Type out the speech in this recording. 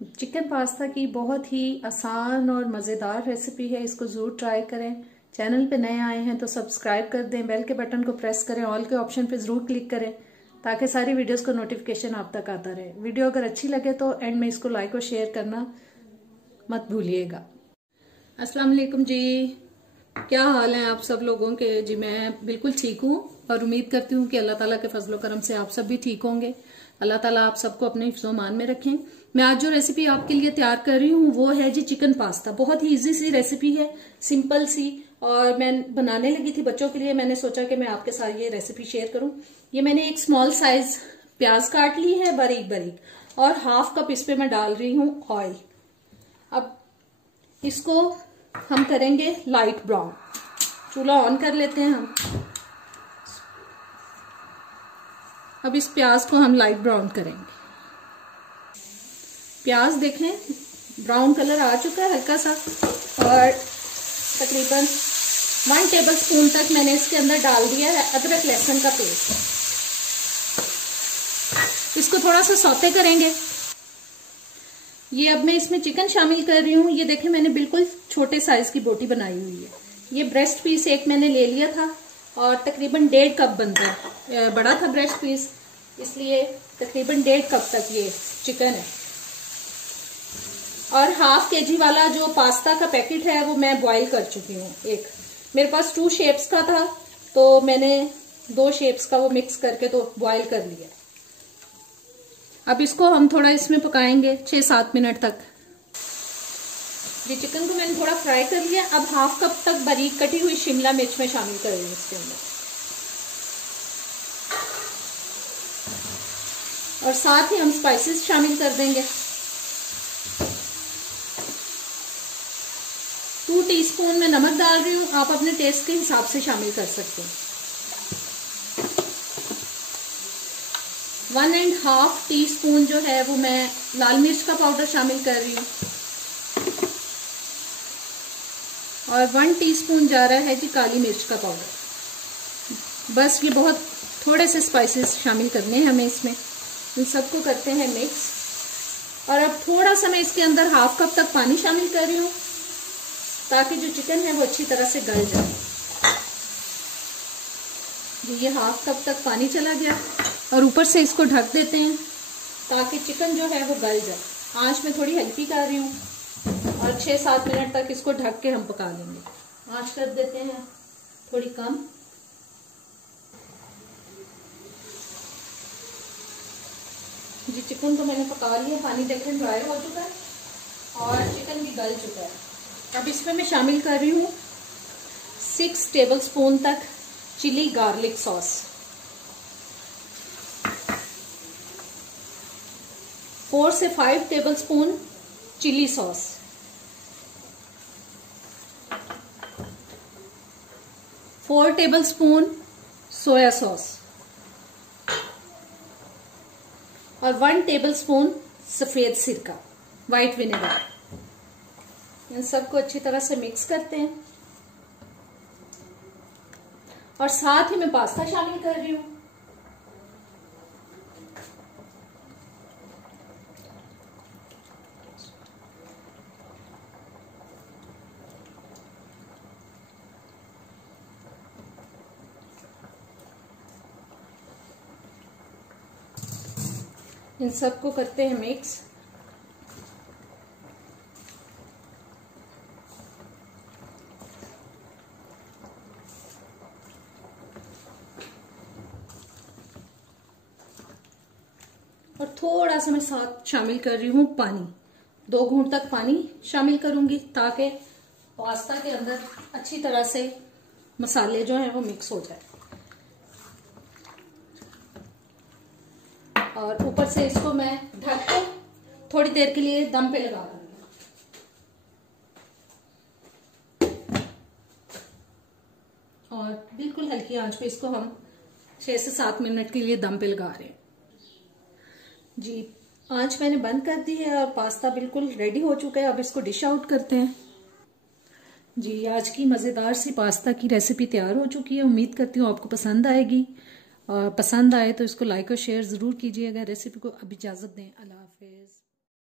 Chicken pasta की बहुत ही आसान और मज़ेदार रेसिपी है। इसको ज़रूर ट्राई करें। चैनल पे नए आए हैं तो सब्सक्राइब कर दें, बेल के बटन को प्रेस करें, ऑल के ऑप्शन पे ज़रूर क्लिक करें ताकि सारी वीडियोस का नोटिफिकेशन आप तक आता रहे। वीडियो अगर अच्छी लगे तो एंड में इसको लाइक और शेयर करना मत भूलिएगा। अस्सलाम वालेकुम जी, क्या हाल है आप सब लोगों के? जी मैं बिल्कुल ठीक हूँ और उम्मीद करती हूँ कि अल्लाह ताला के फजलो करम से आप सब भी ठीक होंगे। अल्लाह ताला आप सबको अपने हिफ्ज़ो-मान में रखें। मैं आज जो रेसिपी आपके लिए तैयार कर रही हूँ वो है जी चिकन पास्ता। बहुत ही इजी सी रेसिपी है, सिंपल सी, और मैं बनाने लगी थी बच्चों के लिए। मैंने सोचा कि मैं आपके साथ ये रेसिपी शेयर करूँ। ये मैंने एक स्मॉल साइज प्याज काट ली है बारीक बारीक, और हाफ कप इस पे मैं डाल रही हूँ ऑयल। अब इसको हम करेंगे लाइट ब्राउन। चूल्हा ऑन कर लेते हैं हम। अब इस प्याज को हम लाइट ब्राउन करेंगे। प्याज देखें ब्राउन कलर आ चुका है हल्का सा, और तकरीबन 1 टेबलस्पून तक मैंने इसके अंदर डाल दिया है अदरक लहसुन का पेस्ट। इसको थोड़ा सा सौते करेंगे। ये अब मैं इसमें चिकन शामिल कर रही हूँ। ये देखें मैंने बिल्कुल छोटे साइज की बोटी बनाई हुई है। ये ब्रेस्ट पीस एक मैंने ले लिया था और तकरीबन 1.5 कप बनता है। बड़ा था ब्रेस्ट पीस, इसलिए तकरीबन 1.5 कप तक ये चिकन है। और हाफ केजी वाला जो पास्ता का पैकेट है वो मैं बॉईल कर चुकी हूँ। एक मेरे पास 2 शेप्स का था तो मैंने 2 शेप्स का वो मिक्स करके तो बॉईल कर लिया। अब इसको हम थोड़ा इसमें पकाएंगे 6-7 मिनट तक। ये चिकन को मैंने थोड़ा फ्राई कर लिया। अब हाफ कप तक बारीक कटी हुई शिमला मिर्च में शामिल कर रही हूँ इसके अंदर, और साथ ही हम स्पाइसेस शामिल कर देंगे। 2 टीस्पून में नमक डाल रही हूँ, आप अपने टेस्ट के हिसाब से शामिल कर सकते हैं। 1.5 टीस्पून जो है वो मैं लाल मिर्च का पाउडर शामिल कर रही हूँ, और 1 टीस्पून जा रहा है जी काली मिर्च का पाउडर। बस ये बहुत थोड़े से स्पाइसेस शामिल करने हैं हमें इसमें। इन सबको करते हैं मिक्स। और अब थोड़ा सा मैं इसके अंदर हाफ कप तक पानी शामिल कर रही हूँ ताकि जो चिकन है वो अच्छी तरह से गल जाए। ये हाफ कप तक पानी चला गया, और ऊपर से इसको ढक देते हैं ताकि चिकन जो है वो गल जाए। आंच में थोड़ी हल्की कर रही हूँ, और 6-7 मिनट तक इसको ढक के हम पका लेंगे। आंच कर देते हैं थोड़ी कम। जी चिकन को मैंने पका लिया, पानी देखें ड्राई हो चुका है और चिकन भी गल चुका है। अब इसमें मैं शामिल कर रही हूँ 6 टेबलस्पून तक चिली गार्लिक सॉस, 4 से 5 tablespoon chilli sauce, 4 tablespoon soya sauce, और 1 टेबलस्पून सफेद सिरका, व्हाइट विनेगर। इन सबको अच्छी तरह से मिक्स करते हैं, और साथ ही मैं पास्ता शामिल कर रही हूँ। इन सबको करते हैं मिक्स। और थोड़ा सा मैं साथ शामिल कर रही हूँ पानी। 2 घूंट तक पानी शामिल करूंगी ताकि पास्ता के अंदर अच्छी तरह से मसाले जो हैं वो मिक्स हो जाए। और ऊपर से इसको मैं ढक के थोड़ी देर के लिए दम पे लगा दूंगी। और बिल्कुल हल्की आंच पे इसको हम 6 से 7 मिनट के लिए दम पे लगा रहे हैं। जी आंच मैंने बंद कर दी है और पास्ता बिल्कुल रेडी हो चुका है। अब इसको डिश आउट करते हैं। जी आज की मज़ेदार सी पास्ता की रेसिपी तैयार हो चुकी है। उम्मीद करती हूँ आपको पसंद आएगी, और पसंद आए तो इसको लाइक और शेयर ज़रूर कीजिएगा। रेसिपी को अब इजाज़त दें। अल्लाह हाफिज़।